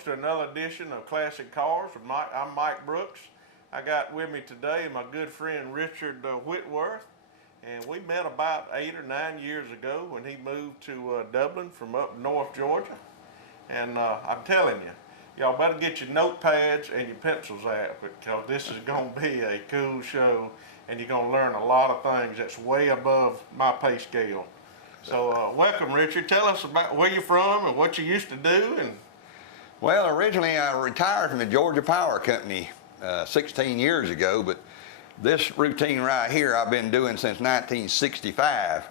folks, to another edition of Classic Cars with Mike. I'm Mike Brooks. I got with me today my good friend Richard Whitworth, and we met about 8 or 9 years ago when he moved to Dublin from up north Georgia. And I'm telling you, y'all better get your notepads and your pencils out, because this is going to be a cool show, and you're going to learn a lot of things that's way above my pay scale. So welcome, Richard. Tell us about where you're from and what you used to do. Well, originally I retired from the Georgia Power Company 16 years ago, but this routine right here I've been doing since 1965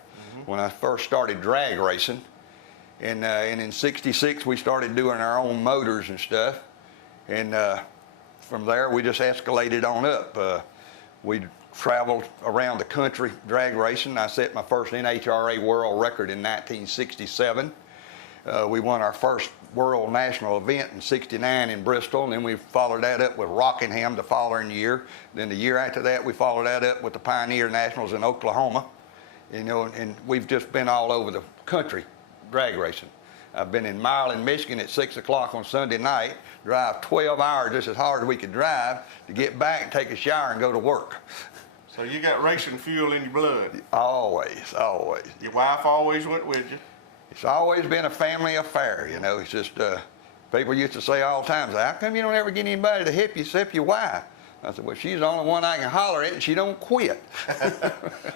when I first started drag racing. And in '66 we started doing our own motors and stuff. And from there we just escalated on up. We traveled around the country drag racing. I set my first NHRA world record in 1967. We won our first world national event in '69 in Bristol, and then we followed that up with Rockingham the following year. Then the year after that, we followed that up with the Pioneer Nationals in Oklahoma. You know, and we've just been all over the country drag racing. I've been in Maryland, Michigan at 6 o'clock on Sunday night, drive 12 hours just as hard as we could drive to get back and take a shower and go to work. So you got racing fuel in your blood? Always, always. Your wife always went with you? It's always been a family affair, you know. It's just, people used to say all the time, how come you don't ever get anybody to help you except your wife? I said, well, she's the only one I can holler at, and she don't quit.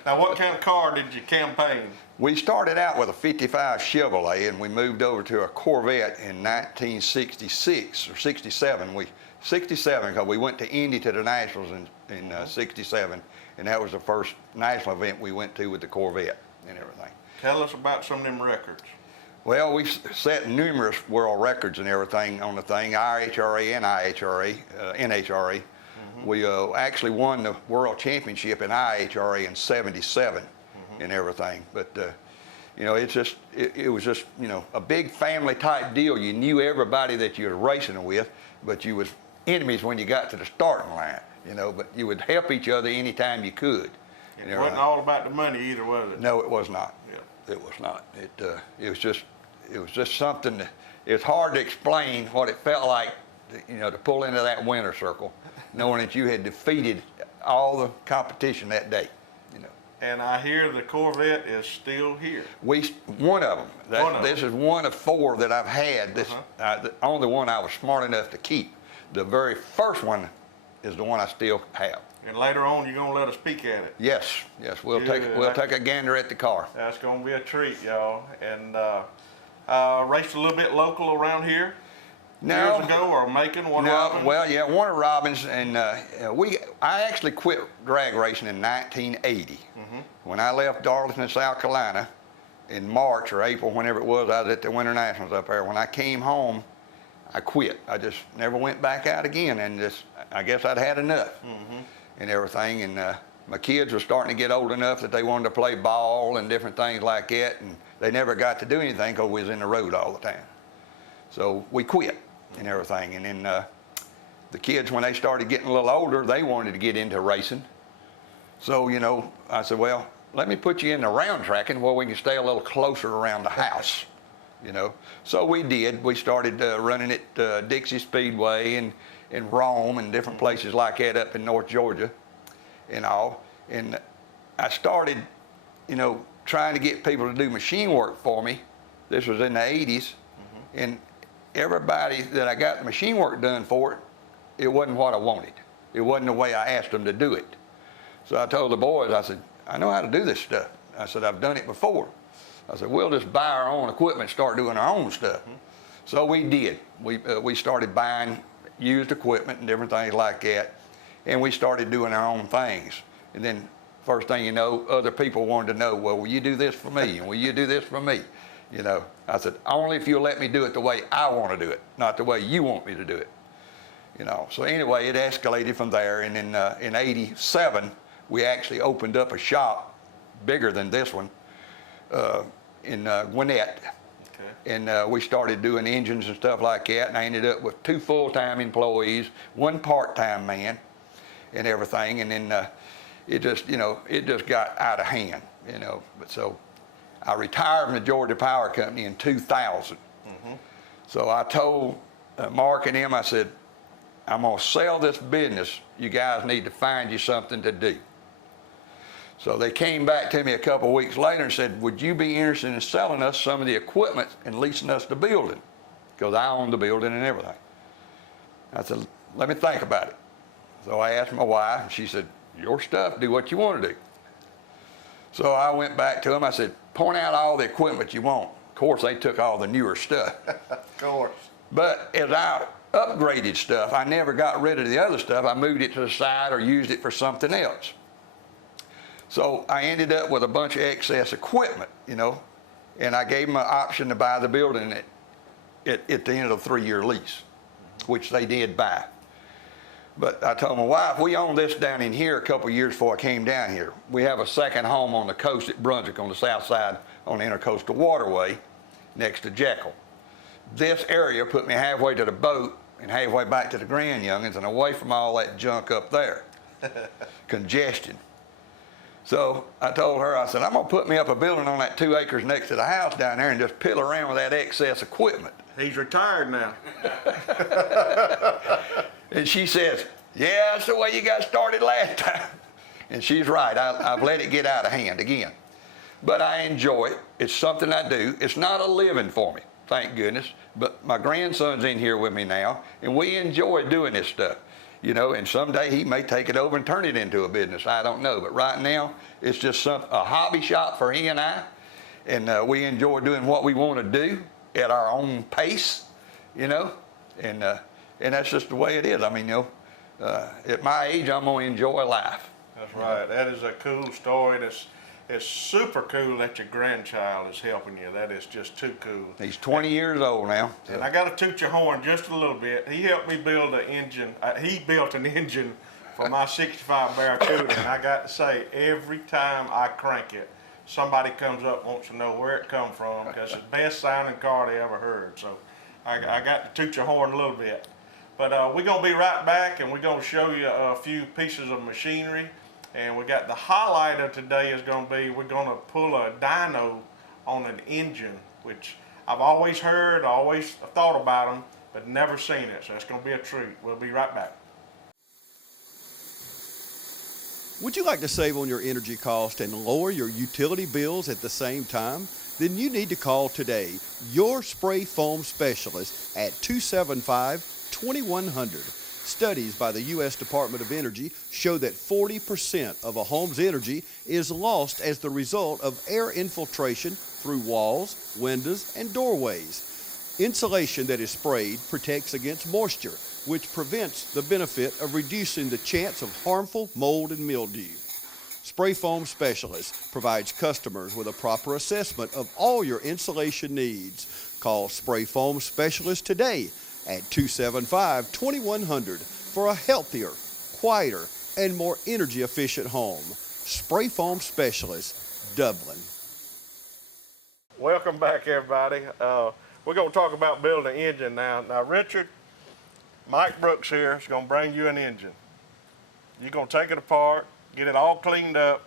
Now, what kind of car did you campaign? We started out with a '55 Chevrolet, and we moved over to a Corvette in 1966 or '67. '67, because we went to Indy to the Nationals in '67, and that was the first national event we went to with the Corvette and everything. Tell us about some of them records. Well, we've set numerous world records and everything on the thing, IHRA and NHRA. We actually won the world championship in IHRA in '77 and everything. But, you know, it was just, you know, a big family type deal. You knew everybody that you were racing with, but you was enemies when you got to the starting line, you know, but you would help each other anytime you could. It wasn't all about the money either, was it? No, it was not. Yeah. It was not. It was just something that, it's hard to explain what it felt like, you know, to pull into that winner circle, knowing that you had defeated all the competition that day, you know. And I hear the Corvette is still here. One of them. This is one of 4 that I've had. This the only one I was smart enough to keep. The very first one is the one I still have. And later on, you're gonna let us peek at it. Yes, we'll take a gander at the car. That's gonna be a treat, y'all. And raced a little bit local around here. No, years ago, or Macon, Warner Robins? Well, yeah, Warner Robins, and I actually quit drag racing in 1980. When I left Darlington, South Carolina, in March or April, whenever it was, I was at the Winter Nationals up there. When I came home, I quit. I just never went back out again, and I guess I'd had enough and everything. And my kids were starting to get old enough that they wanted to play ball and different things like that, and they never got to do anything because we was in the road all the time. So we quit and everything. And then the kids, when they started getting a little older, they wanted to get into racing. So, you know, I said, well, let me put you in the round tracking where we can stay a little closer around the house, you know. So we did. We started running at Dixie Speedway and Rome and different places like that up in North Georgia and all. And I started, you know, trying to get people to do machine work for me. This was in the '80s. And everybody that I got the machine work done for, it wasn't what I wanted. It wasn't the way I asked them to do it. So I told the boys, I said, I know how to do this stuff. I said, I've done it before. I said, we'll just buy our own equipment and start doing our own stuff. So we did. We started buying used equipment and different things like that, and we started doing our own things. And then first thing you know, other people wanted to know, well, will you do this for me? And will you do this for me? You know, I said, only if you'll let me do it the way I want to do it, not the way you want me to do it. You know, so anyway, it escalated from there. And in '87, we actually opened up a shop bigger than this one in Gwinnett. And we started doing engines and stuff like that. And I ended up with 2 full-time employees, 1 part-time man and everything. And then it just, you know, it just got out of hand, you know. But so I retired from the Georgia Power Company in 2000. So I told Mark and him, I said, I'm going to sell this business. You guys need to find you something to do. So they came back to me a couple of weeks later and said, would you be interested in selling us some of the equipment and leasing us the building? Because I own the building and everything. I said, let me think about it. So I asked my wife, and she said, your stuff, do what you want to do. So I went back to them. I said, point out all the equipment you want. Of course, they took all the newer stuff. Of course. But as I upgraded stuff, I never got rid of the other stuff. I moved it to the side or used it for something else. So I ended up with a bunch of excess equipment, you know, and I gave them an option to buy the building at the end of the 3-year lease, which they did buy. But I told my wife, we owned this down in here a couple of years before I came down here. We have a second home on the coast at Brunswick on the south side on the Intercoastal Waterway next to Jekyll. This area put me halfway to the boat and halfway back to the Grand Youngins and away from all that junk up there. Congestion. So I told her, I said, I'm going to put me up a building on that 2 acres next to the house down there and just piddle around with that excess equipment. He's retired now. And she says, yeah, that's the way you got started last time. And she's right. I've let it get out of hand again. But I enjoy it. It's something I do. It's not a living for me, thank goodness. But my grandson's in here with me now, and we enjoy doing this stuff. You know, and someday he may take it over and turn it into a business. I don't know. But right now, it's just a hobby shop for he and I. And we enjoy doing what we want to do at our own pace, you know. And that's just the way it is. I mean, you know, at my age, I'm going to enjoy life. That's right. That is a cool story. It's super cool that your grandchild is helping you. That is just too cool. He's 20 years old now. And I got to toot your horn just a little bit. He helped me build an engine. He built an engine for my 65 Barracuda. And I got to say, every time I crank it, somebody comes up and wants to know where it come from because it's the best sounding car they ever heard. So I got to toot your horn a little bit. But we're going to be right back, and we're going to show you a few pieces of machinery. And we got the highlight of today is going to be, we're going to pull a dyno on an engine, which I've always heard, always thought about them, but never seen it. So it's going to be a treat. We'll be right back. Would you like to save on your energy cost and lower your utility bills at the same time? Then you need to call today your spray foam specialist at 275-2100. Studies by the U.S. Department of Energy show that 40% of a home's energy is lost as the result of air infiltration through walls, windows, and doorways. Insulation that is sprayed protects against moisture, which prevents the benefit of reducing the chance of harmful mold and mildew. Spray Foam Specialist provides customers with a proper assessment of all your insulation needs. Call Spray Foam Specialist today at 275-2100 for a healthier, quieter, and more energy-efficient home. Spray Foam Specialist, Dublin. Welcome back, everybody. We're going to talk about building an engine now. Now, Richard, Mike Brooks here is going to bring you an engine. You're going to take it apart, get it all cleaned up.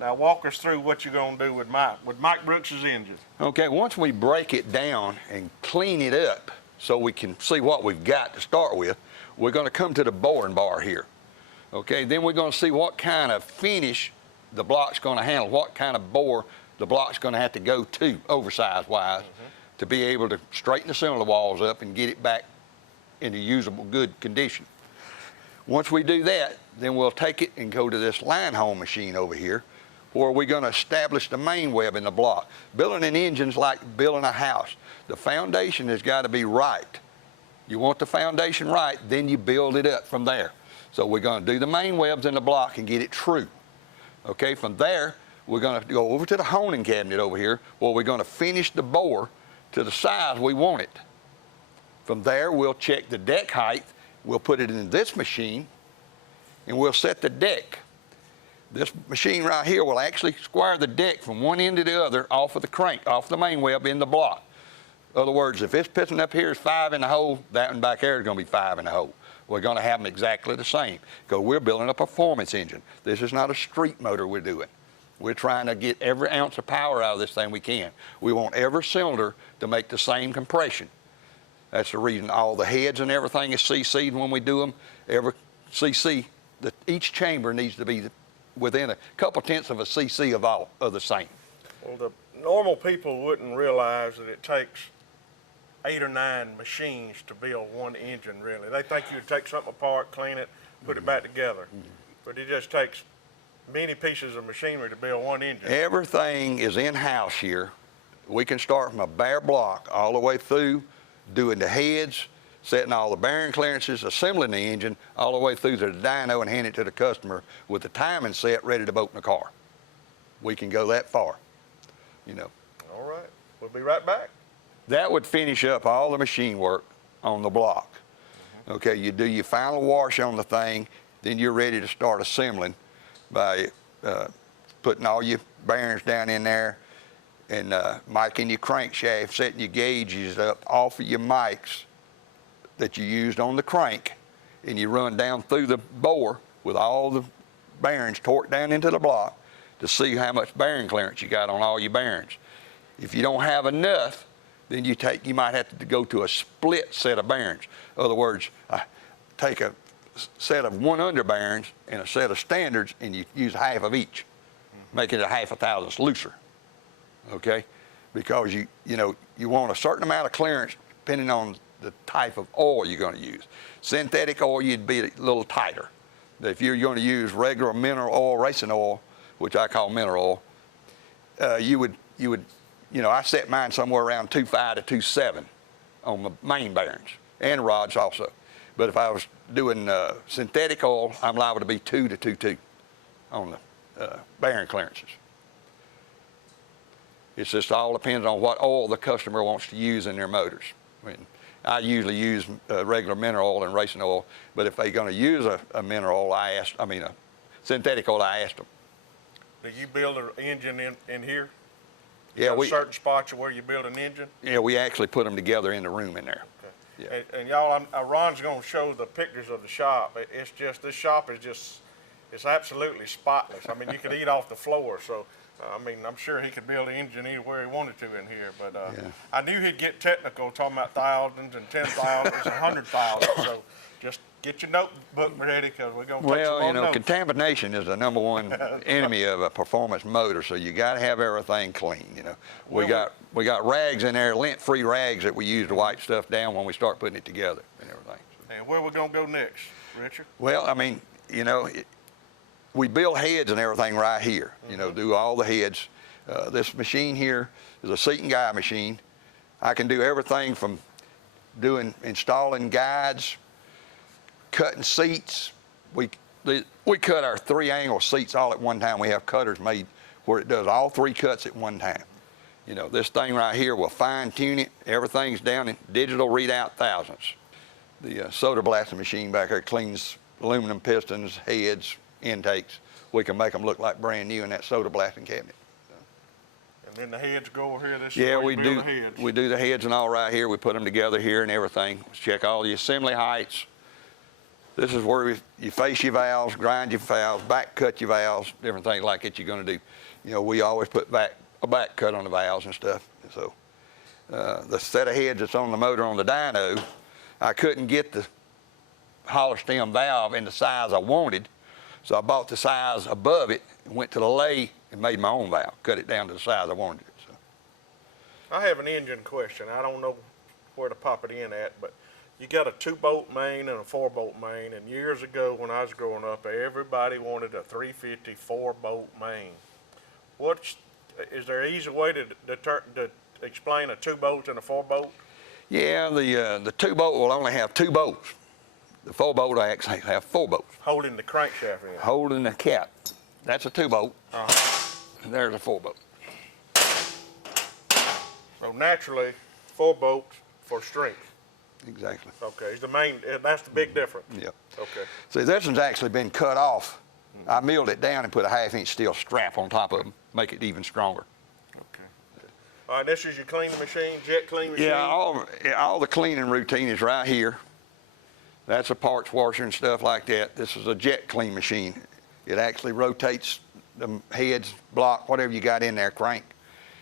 Now, walk us through what you're going to do with Mike Brooks's engine. Okay, once we break it down and clean it up, so we can see what we've got to start with, we're going to come to the boring bar here. Okay, then we're going to see what kind of finish the block's going to handle, what kind of bore the block's going to have to go to, oversize-wise, to be able to straighten the cylinder walls up and get it back into usable, good condition. Once we do that, then we'll take it and go to this line home machine over here, where we're going to establish the main web in the block. Building an engine's like building a house. The foundation has got to be right. You want the foundation right, then you build it up from there. So we're going to do the main webs in the block and get it true. Okay, from there, we're going to go over to the honing cabinet over here, where we're going to finish the bore to the size we want it. From there, we'll check the deck height. We'll put it in this machine, and we'll set the deck. This machine right here will actually square the deck from one end to the other off of the crank, off the main web in the block. In other words, if this piston up here is 5 in the hole, that one back there is going to be 5 in the hole. We're going to have them exactly the same because we're building a performance engine. This is not a street motor we're doing. We're trying to get every ounce of power out of this thing we can. We want every cylinder to make the same compression. That's the reason all the heads and everything is CC'd when we do them. Every CC, each chamber needs to be within a couple tenths of a CC of all of the same. Well, the normal people wouldn't realize that it takes 8 or 9 machines to build one engine, really. They think you'd take something apart, clean it, put it back together. But it just takes many pieces of machinery to build one engine. Everything is in-house here. We can start from a bare block all the way through, doing the heads, setting all the bearing clearances, assembling the engine, all the way through to the dyno and hand it to the customer with the timing set ready to boat in the car. We can go that far, you know. All right, we'll be right back. That would finish up all the machine work on the block. Okay, you do your final wash on the thing, then you're ready to start assembling by putting all your bearings down in there and miking your crankshaft, setting your gauges up off of your mics that you used on the crank, and you run down through the bore with all the bearings torqued down into the block to see how much bearing clearance you got on all your bearings. If you don't have enough, then you might have to go to a split set of bearings. In other words, take a set of 1 under bearings and a set of standards, and you use half of each, making it a half a thousandths looser. Okay, because you want a certain amount of clearance depending on the type of oil you're going to use. Synthetic oil, you'd be a little tighter. If you're going to use regular mineral oil, racing oil, which I call mineral oil, you would, I set mine somewhere around 2.5 to 2.7 on the main bearings and rods also. But if I was doing synthetic oil, I'm liable to be 2 to 2.2 on the bearing clearances. It's just all depends on what oil the customer wants to use in their motors. I usually use regular mineral oil and racing oil, but if they're going to use a mineral oil, a synthetic oil, I asked them. Do you build an engine in here? Yeah, certain spots where you build an engine? Yeah, we actually put them together in the room in there. Okay. Yeah. And y'all, Ron's going to show the pictures of the shop. It's just, this shop is just, it's absolutely spotless. I mean, you could eat off the floor. So, I'm sure he could build an engine anywhere he wanted to in here. But I knew he'd get technical, talking about thousands and 10,000s and 100,000. So just get your notebook ready, because we're going to take some more notes. Contamination is the #1 enemy of a performance motor. So you got to have everything clean. We got rags in there, lint-free rags that we use to wipe stuff down when we start putting it together and everything. And where we going to go next, Richard? Well, we build heads and everything right here, do all the heads. This machine here is a seat and guide machine. I can do everything from installing guides, cutting seats. We cut our 3-angle seats all at one time. We have cutters made where it does all 3 cuts at one time. This thing right here will fine tune it. Everything's down in digital readout thousandths. The soda blasting machine back there cleans aluminum pistons, heads, intakes. We can make them look like brand new in that soda blasting cabinet. And then the heads go over here. We do the heads and all right here. We put them together here and everything. Check all the assembly heights. This is where you face your valves, grind your valves, back cut your valves, different things like that you're going to do. We always put a back cut on the valves and stuff. So the set of heads that's on the motor on the dyno, I couldn't get the hollow stem valve in the size I wanted. So I bought the size above it and went to the lathe and made my own valve, cut it down to the size I wanted it. So. I have an engine question. I don't know where to pop it in at, but you got a 2-bolt main and a 4-bolt main, and years ago when I was growing up, everybody wanted a 350 4-bolt main. Is there an easy way to explain a 2-bolt and a 4-bolt? Yeah, the 2-bolt will only have 2 bolts. The 4-bolt I actually have 4 bolts. Holding the crankshaft in. Holding the cap. That's a 2-bolt. And there's a 4-bolt. So naturally, 4 bolts for strength. Exactly. Okay, that's the big difference. Yep. Okay. See, this one's actually been cut off. I milled it down and put a 1/2-inch steel strap on top of them, make it even stronger. Okay. All right, this is your cleaning machine, jet clean machine? Yeah, all the cleaning routine is right here. That's a parts washer and stuff like that. This is a jet clean machine. It actually rotates the heads, block, whatever you got in there, crank,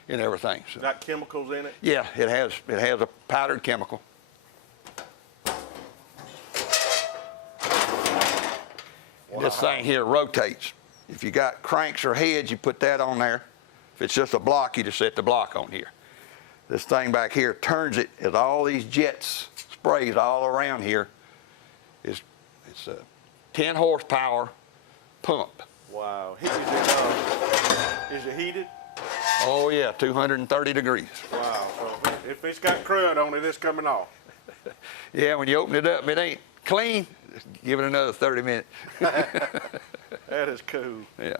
and everything. So, got chemicals in it? yeah, it has a powdered chemical. This thing here rotates. If you got cranks or heads, you put that on there. If it's just a block, you just set the block on here. This thing back here turns it as all these jets, sprays all around here. It's a 10 horsepower pump. Wow. Is it heated? Oh yeah, 230 degrees. Wow. So if it's got crud on it, it's coming off. Yeah, when you open it up, it ain't clean. Just give it another 30 minutes. That is cool. Yeah.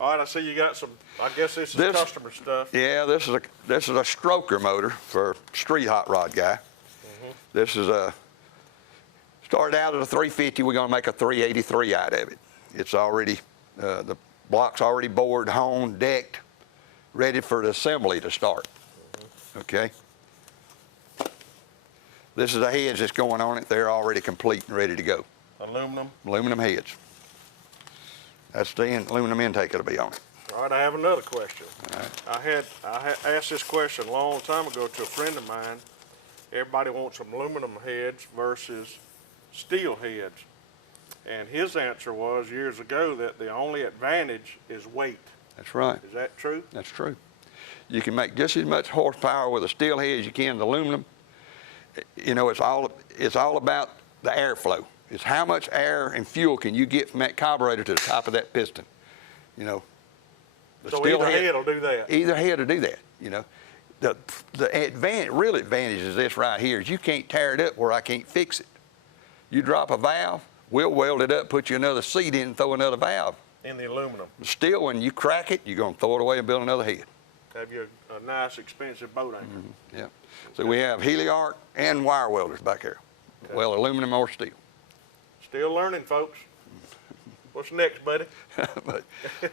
All right, I see you got some, I guess this is customer stuff. Yeah, this is a stroker motor for street hot rod guy. This is started out at a 350. We're gonna make a 383 out of it. It's already, the block's already bored, honed, decked, ready for the assembly to start. Okay. This is the heads that's going on it. They're already complete and ready to go. Aluminum? Aluminum heads. That's the aluminum intake that'll be on it. All right, I have another question. All right. I had asked this question a long time ago to a friend of mine. Everybody wants aluminum heads versus steel heads. And his answer was years ago that the only advantage is weight. That's right. Is that true? That's true. You can make just as much horsepower with a steel head as you can with aluminum. You know, it's all about the airflow. It's how much air and fuel can you get from that carburetor to the top of that piston. You know, So either head will do that. Either head will do that. You know, the real advantage is this right here is you can't tear it up where I can't fix it. You drop a valve, we'll weld it up, put you another seat in, and throw another valve. In the aluminum. The steel, when you crack it, you're gonna throw it away and build another head. Have you a nice expensive boat anchor. Yeah. So we have heliarc and wire welders back here. Okay. Well, aluminum or steel. Still learning, folks. What's next, buddy? But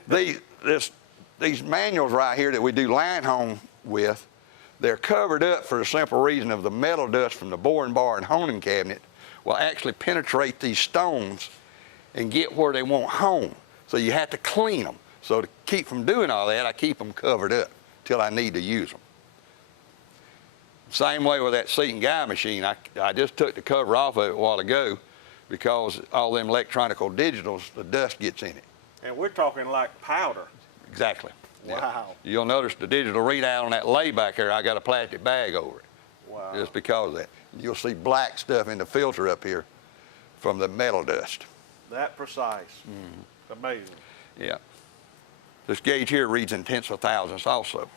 these manuals right here that we do line hone with, they're covered up for the simple reason of the metal dust from the boring bar and honing cabinet will actually penetrate these stones and get where they won't hone. So you have to clean them. So to keep from doing all that, I keep them covered up till I need to use them. Same way with that seat and guide machine. I just took the cover off of it a while ago because all them electronical digitals, the dust gets in it. And we're talking like powder. Exactly. Wow. Yeah. You'll notice the digital readout on that lay back there, I got a plastic bag over it. Wow. Just because of that. You'll see black stuff in the filter up here from the metal dust. That precise. Amazing. Yeah. This gauge here reads in tenths of thousandths also.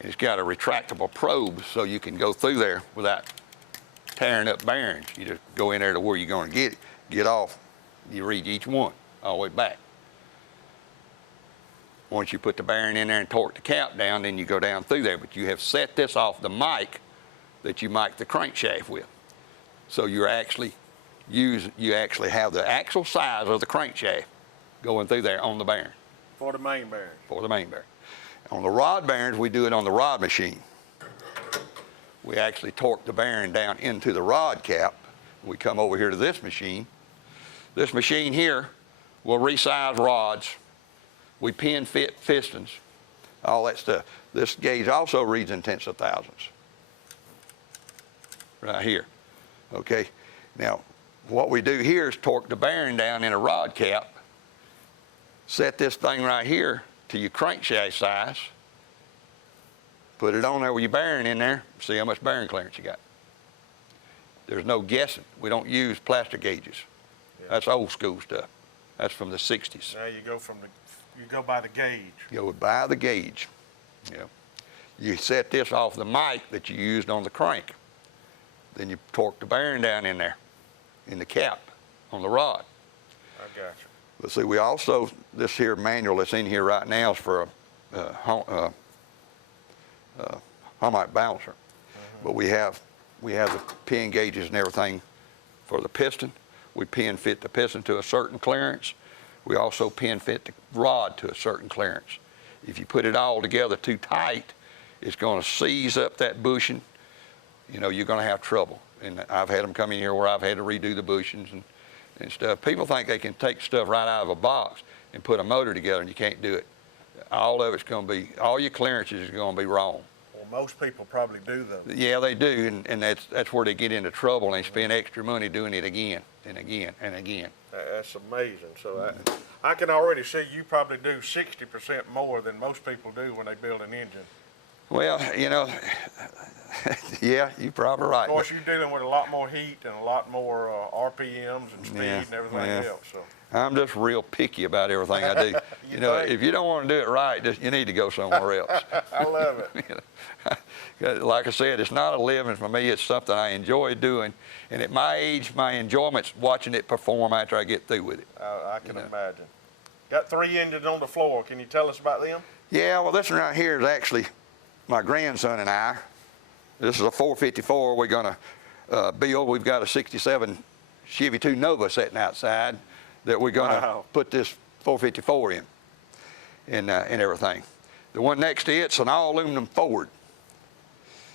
It's got a retractable probe so you can go through there without tearing up bearings. You just go in there to where you're going to get it, get off, you read each one all the way back. Once you put the bearing in there and torque the cap down, then you go down through there. But you have set this off the mic that you mic the crankshaft with. So you actually have the actual size of the crankshaft going through there on the bearing. For the main bearing. For the main bearing. On the rod bearings, we do it on the rod machine. We actually torque the bearing down into the rod cap. We come over here to this machine. This machine here will resize rods. We pin fit pistons, all that stuff. This gauge also reads in tenths of thousandths. Right here. Okay. Now, what we do here is torque the bearing down in a rod cap, set this thing right here to your crankshaft size, put it on there with your bearing in there, see how much bearing clearance you got. There's no guessing. We don't use plastic gauges. Yeah. That's old school stuff. That's from the 60s. Now you go by the gauge. You go by the gauge. Yeah. You set this off the mic that you used on the crank. Then you torque the bearing down in there, in the cap, on the rod. I got you. But see, we also, this here manual that's in here right now is for a harmonic balancer. But we have the pin gauges and everything for the piston. We pin fit the piston to a certain clearance. We also pin fit the rod to a certain clearance. If you put it all together too tight, it's going to seize up that bushing. You know, you're going to have trouble. And I've had them come in here where I've had to redo the bushings and stuff. People think they can take stuff right out of a box and put a motor together, and you can't do it. All of it's going to be, all your clearances is going to be wrong. Well, Well, most people probably do though. Yeah, they do, and that's where they get into trouble and spend extra money doing it again and again and again. That's amazing. So I can already see you probably do 60% more than most people do when they build an engine. Well, you know, yeah, you're probably right. Of course, you're dealing with a lot more heat and a lot more RPMs and speed Yeah, and everything yeah. else. So. I'm just real picky about everything I do. You know, think? if you don't want to do it right, you need to go somewhere else. I love it. You know, like I said, it's not a living for me. It's something I enjoy doing. And at my age, my enjoyment's watching it perform after I get through with it. I can imagine. Got 3 engines on the floor. Can you tell us about them? Yeah, well, this one right here is actually my grandson and I. This is a 454 we're going to build. We've got a 67 Chevy 2 Nova sitting outside that we're going to put this 454 in and everything. The one next to it's an all-aluminum Ford.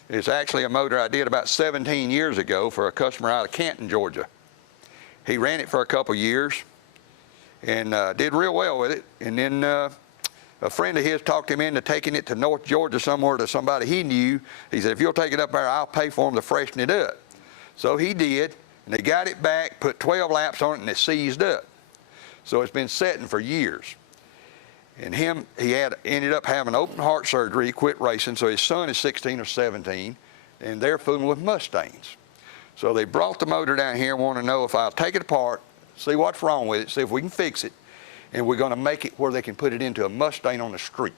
It's actually a motor I did about 17 years ago for a customer out of Canton, Georgia. He ran it for a couple years and did real well with it. And then a friend of his talked him into taking it to North Georgia somewhere to somebody he knew. He said, if you'll take it up there, I'll pay for him to freshen it up. So he did, and they got it back, put 12 laps on it, and it seized up. So it's been sitting for years. And he ended up having open heart surgery. He quit racing, so his son is 16 or 17, and they're fooling with Mustangs. So they brought the motor down here and want to know if I'll take it apart, see what's wrong with it, see if we can fix it, and we're going to make it where they can put it into a Mustang on the street.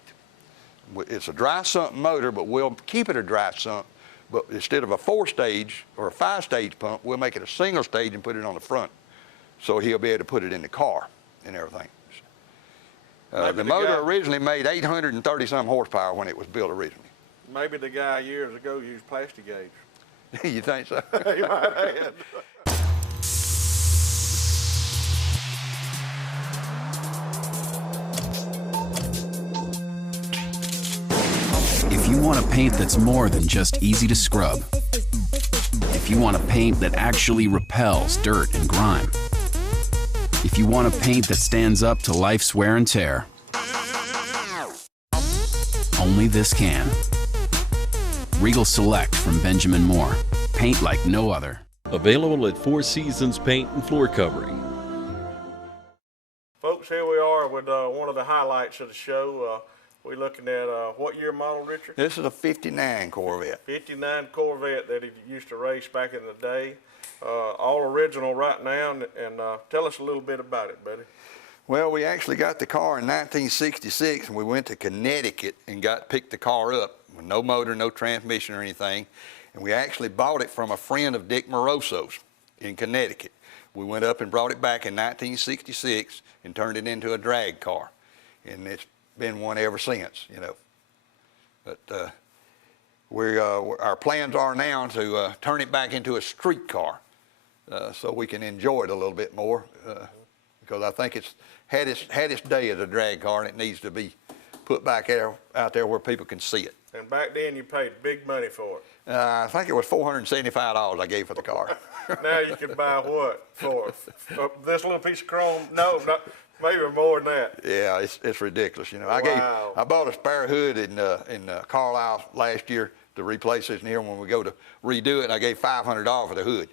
It's a dry sump motor, but we'll keep it a dry sump, but instead of a 4-stage or a 5-stage pump, we'll make it a single stage and put it on the front, so he'll be able to put it in the car and everything. The motor originally made 830-some horsepower when it was built originally. Maybe the guy years ago used plastic gauge. You think so? He might have. If you want a paint that's more than just easy to scrub, if you want a paint that actually repels dirt and grime, if you want a paint that stands up to life's wear and tear, only this can. Regal Select from Benjamin Moore. Paint like no other. Available at Four Seasons Paint and Floor Covering. Folks, here we are with one of the highlights of the show. We're looking at what year model, Richard? This is a 59 Corvette. 59 Corvette that he used to race back in the day. All original right now, and tell us a little bit about it, buddy. Well, we actually got the car in 1966, and we went to Connecticut and picked the car up with no motor, no transmission or anything. And we actually bought it from a friend of Dick Moroso's in Connecticut. We went up and brought it back in 1966 and turned it into a drag car. And it's been one ever since, you know. But our plans are now to turn it back into a street car so we can enjoy it a little bit more because I think it's had its day as a drag car and it needs to be put back out there where people can see it. And back then you paid big money for it. I think it was $475 I gave for the car. Now you can buy what for? This little piece of chrome? No, maybe more than that. Yeah, it's ridiculous. You know, Wow. I bought a spare hood in Carlisle last year to replace this in here when we go to redo it. And I gave $500 for the hood.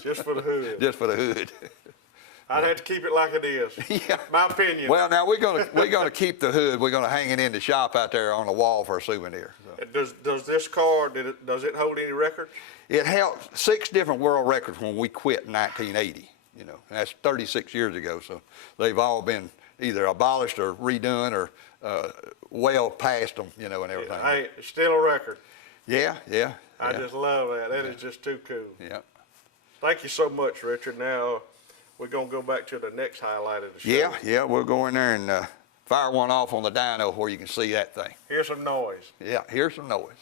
Just for the hood. Just for the hood. I'd have to keep it like it is. Yeah. My opinion. Well, now we're gonna keep the hood. We're gonna hang it in the shop out there on the wall for a souvenir. So. Does this car does it hold any records? It held 6 different world records when we quit in 1980. You know, and that's 36 years ago. So they've all been either abolished or redone or well past them. You know, and everything. Hey, it's still a record. Yeah. I just love that. That is just too cool. Yeah. Thank you so much, Richard. Now we're gonna go back to the next highlight of the show. Yeah. We'll go in there and fire one off on the dyno where you can see that thing. Here's some noise. Yeah, here's some noise.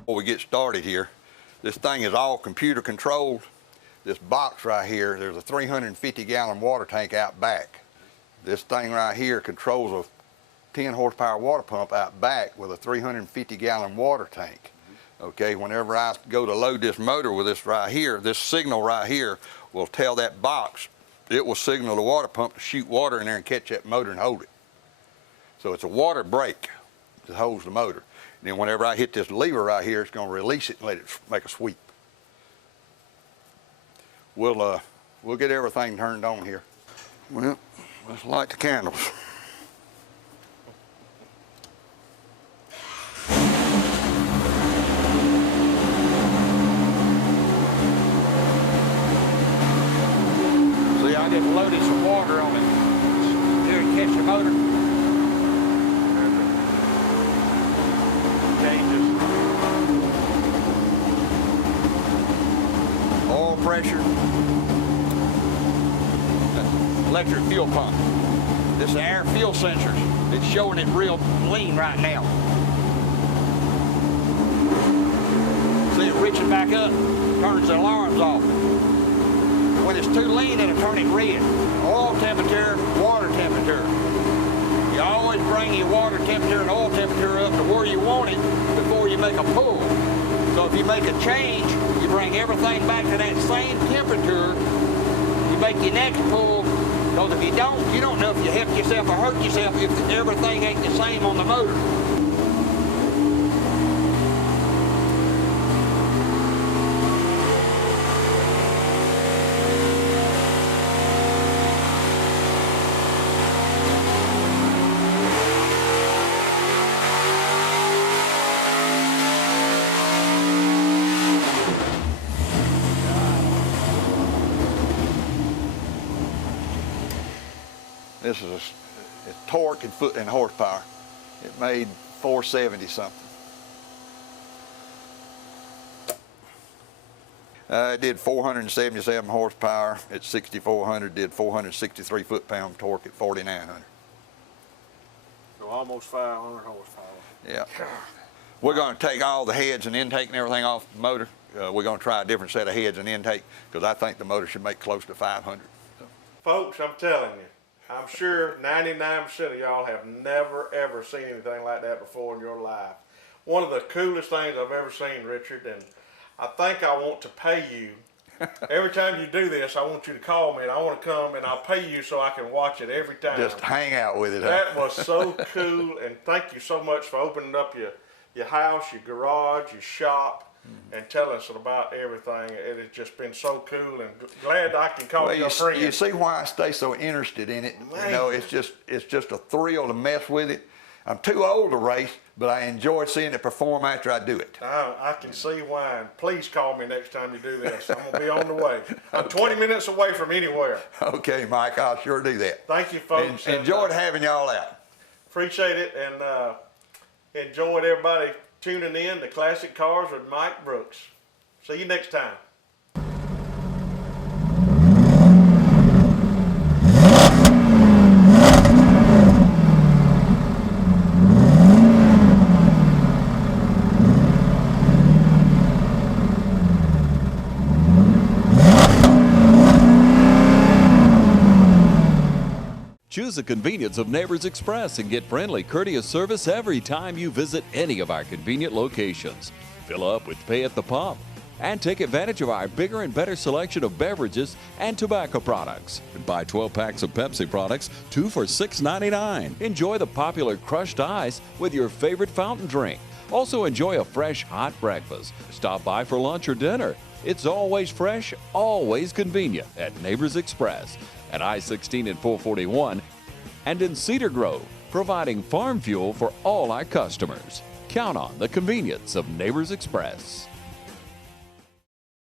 Before we get started here, this thing is all computer controlled. This box right here, there's a 350-gallon water tank out back. This thing right here controls a 10 horsepower water pump out back with a 350-gallon water tank. Okay, whenever I go to load this motor with this right here, this signal right here will tell that box, it will signal the water pump to shoot water in there and catch that motor and hold it. So it's a water brake that holds the motor. And then whenever I hit this lever right here, it's going to release it and let it make a sweep. We'll get everything turned on here. Well, let's light the candles. See, I just loaded some water on it. Here, catch the motor. Changes. Oil pressure. Electric fuel pump. This is air fuel sensors. It's showing it real lean right now. See it reaching back up, turns the alarms off. When it's too lean, it'll turn it red. Oil temperature, water temperature. You always bring your water temperature and oil temperature up to where you want it before you make a pull. So if you make a change, you bring everything back to that same temperature. You make your next pull, because if you don't know if you help yourself or hurt yourself if everything ain't the same on the motor. This is a torque and foot and horsepower. It made 470 something. It did 477 horsepower at 6,400. Did 463 foot-pound torque at 4,900. So almost 500 horsepower. Yeah. We're going to take all the heads and intake and everything off the motor. We're going to try a different set of heads and intake because I think the motor should make close to 500. So. Folks, I'm telling you, I'm sure 99% of y'all have never, ever seen anything like that before in your life. One of the coolest things I've ever seen, Richard, and I think I want to pay you. Every time you do this, I want you to call me, and I want to come, and I'll pay you so I can watch it every time. Just hang out with it. That was so cool, and thank you so much for opening up your house, your garage, your shop, and telling us about everything. It has just been so cool, and glad I can call you a friend. You see why I stay so interested in it. Man. You know, it's just a thrill to mess with it. I'm too old to race, but I enjoy seeing it perform after I do it. I can see why. And please call me next time you do this. I'm going to be on the way. I'm 20 minutes away from anywhere. Okay, Mike, I'll sure do that. Thank you, folks. Enjoyed having y'all out. Appreciate it, and enjoyed everybody tuning in to Classic Cars with Mike Brooks. See you next time. Choose the convenience of Neighbors Express and get friendly, courteous service every time you visit any of our convenient locations. Fill up with pay at the pump and take advantage of our bigger and better selection of beverages and tobacco products. And buy 12 packs of Pepsi products, 2 for $6.99. Enjoy the popular crushed ice with your favorite fountain drink. Also enjoy a fresh, hot breakfast. Stop by for lunch or dinner. It's always fresh, always convenient at Neighbors Express at I-16 and 441 and in Cedar Grove, providing farm fuel for all our customers. Count on the convenience of Neighbors Express.